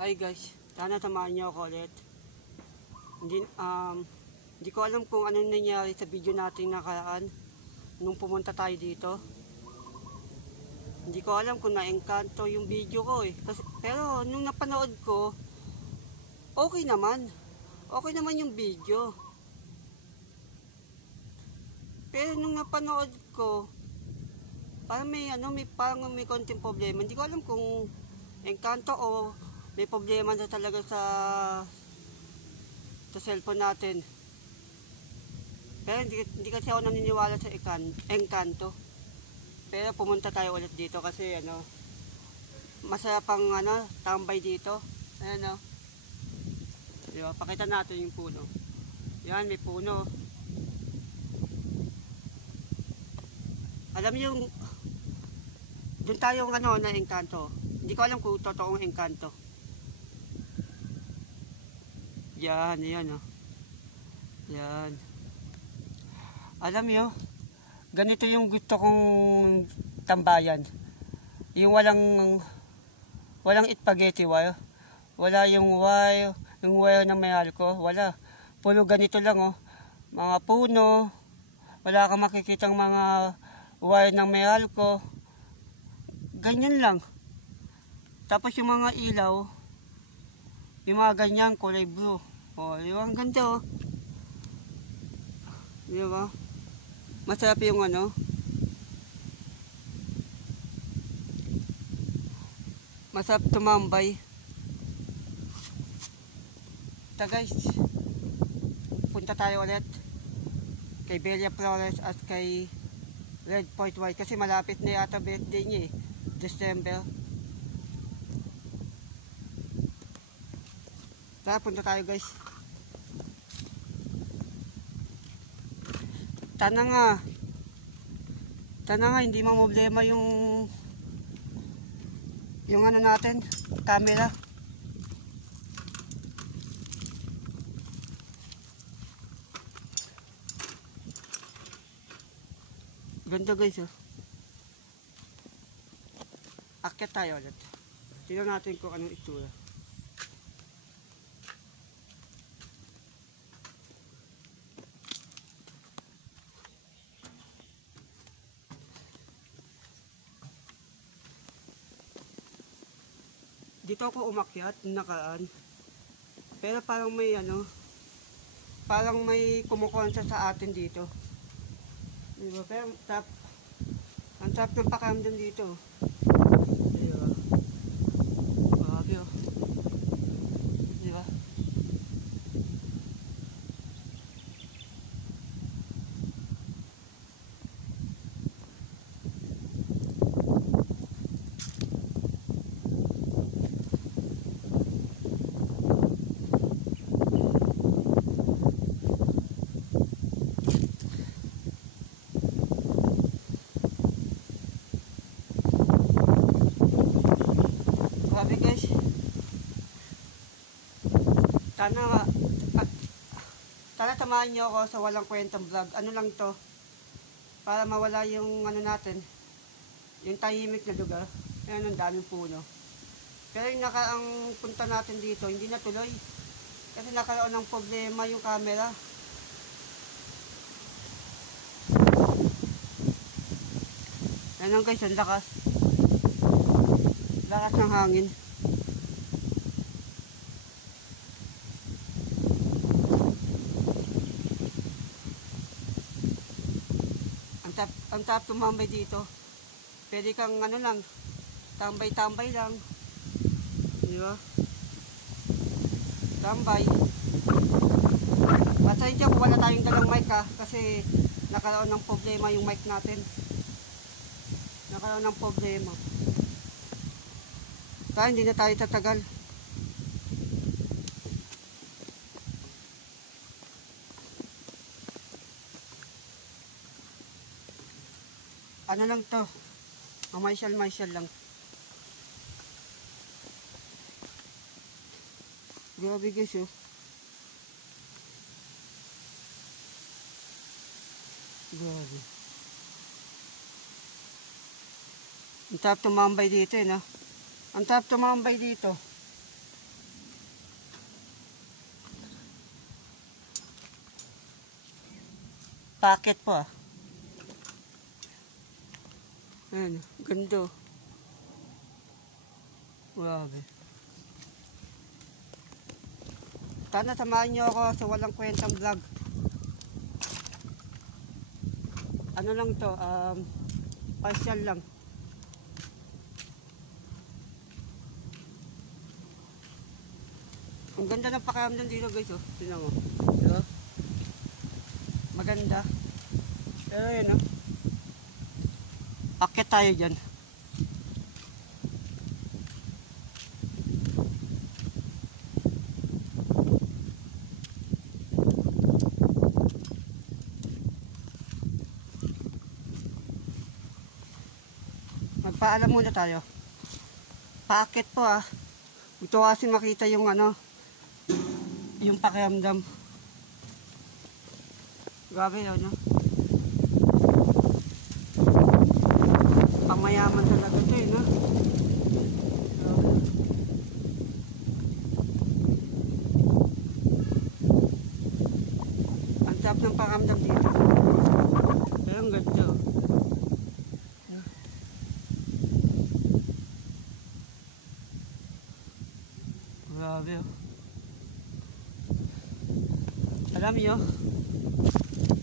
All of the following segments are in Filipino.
Hi guys, sana tamaan niyo ako ulit. Hindi ko alam kung anong nangyari sa video natin nakaraan nung pumunta tayo dito. Hindi ko alam kung na-engkanto yung video ko pero nung napanood ko, okay naman. Okay naman yung video. Pero nung napanood ko, parang may konting problema. Hindi ko alam kung engkanto o may problema na talaga sa cellphone natin. Pero hindi kasi ako naniniwala sa engkanto. Pero pumunta tayo ulit dito kasi masarap ang tambay dito. Ayan Di ba? Pakita natin yung puno. Yan, may puno. Alam niyo yung doon tayo na engkanto. Hindi ko alam kung totoong engkanto. Yan, Yan. Alam niyo, ganito yung gusto kong tambayan. Yung walang spaghetti wire. Wala yung wire na may alko. Wala. Puro ganito lang Mga puno. Wala kang makikitang mga wire ng may alko. Ganyan lang. Tapos yung mga ilaw, yung mga ganyan kulay blue. Yung ganda Di ba? Masarap yung masarap tumambay. Guys, punta tayo ulit kay Bella Flores at kay Red Point White kasi malapit na yata birthday niya December. Tara, punta tayo guys. Tana nga hindi mo problema yung natin, camera. Ganda guys Akyat tayo ulit. Tingnan natin kung anong itsura. Dito ako umakyat nakaraan. Pero parang may kumukonsa sa atin dito. Diba? Pero ang sarap ng pakiramdam dito. Diba? Grabe Diba? Grabe guys. Sana tamahan nyo ako sa walang kwentang vlog. Ano lang to, para mawala yung natin, yung tahimik na lugar. Ayan, ang daming puno. Pero yung ang punta natin dito, hindi natuloy. Kasi nakaroon ng problema yung camera. Ayan lang guys, ang lakas. Lakas ng hangin. Ang tap tumambay dito. Pwede kang lang, tambay-tambay lang. Di ba? Tambay. Pasensya kung wala tayong dalang mic kasi nakaroon ng problema yung mic natin. Nakaroon ng problema. Kaya hindi na tayo tatagal. Ano lang to, mamasyal lang. Grabe guys Grabe. Ang sarap tumambay dito Ang sarap tumambay dito. Packet po ah. Ayan, ganda. Grabe. Sana samahan nyo ako sa walang kwentang vlog. Ano lang to, partial lang. Ang ganda ng pakiramdam dito guys, oh. Tingnan mo. Diba? Maganda. Pero yun, oh. Akit tayo dyan. Magpaalam muna tayo. Paakit po ah. Gusto kasi makita yung ano, yung pakiramdam. Grabe yun, no? Pangmayaman talaga ito eh, no? Ang sarap ng pakiramdam dito. Pero ang ganda. Grabe oh. Alam niyo,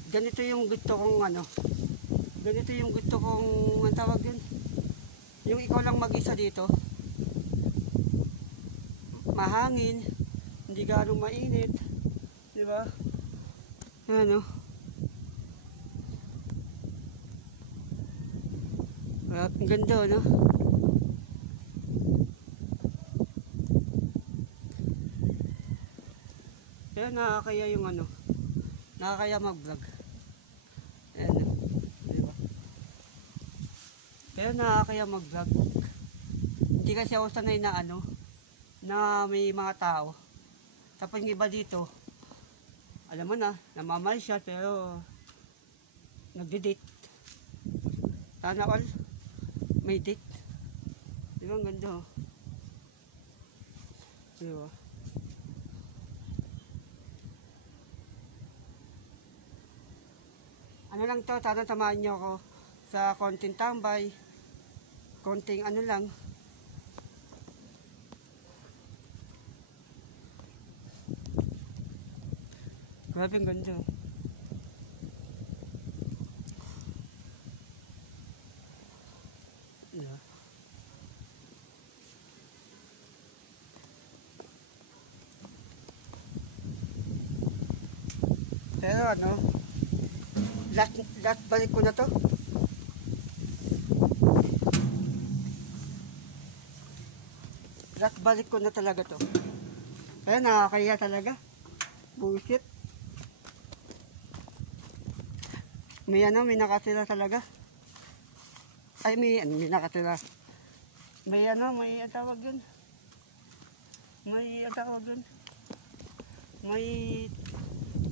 ganito yung gusto kong ano, ganito yung gusto kong, ang tawag yun, yung ikaw lang mag-isa dito, mahangin, hindi ganong mainit, di ba? Ano? Ang ganda, no? Kaya nakakaya yung ano, nakakaya mag-vlog. Ayan, diba? Kaya nakakaya mag-vlog. Hindi kasi ako sanay na ano, na may mga tao. Tapos yung iba dito, alam mo na, namamahal siya pero nagdi-date. Sana all, may date. Diba ang ganda oh. Diba? Ano lang to, samahan nyo ako sa konting tambay, konting ano lang. Grabe ang ganda. Yeah. Pero ano, last balik ko na to. Last balik ko na talaga to. Kaya nakakaya talaga. Bullshit. May ano, may nakatira talaga. Ay, may nakatira. May ano, may tawag yun. May tawag yun.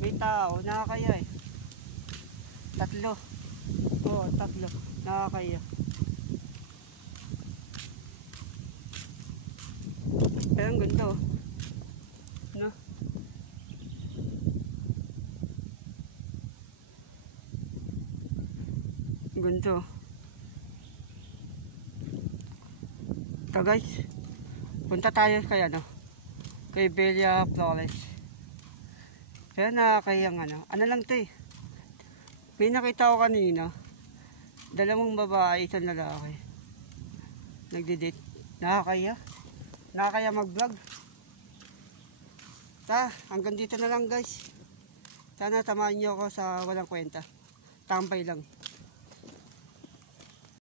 May tao, nakakaya eh. Tatlo. Oo, tatlo. Nakakaya. Pero ang ganda oh. No? Ang ganda oh. So guys, punta tayo kay ano, kay Bella Flores. Kaya nakakayang ano lang to eh. May nakita ko kanina, dalawang babae, isang lalaki. Nagdi-date. Nakakaya mag-vlog. Hanggang dito na lang guys. Sana samahan niyo ako sa walang kwenta. Tambay lang.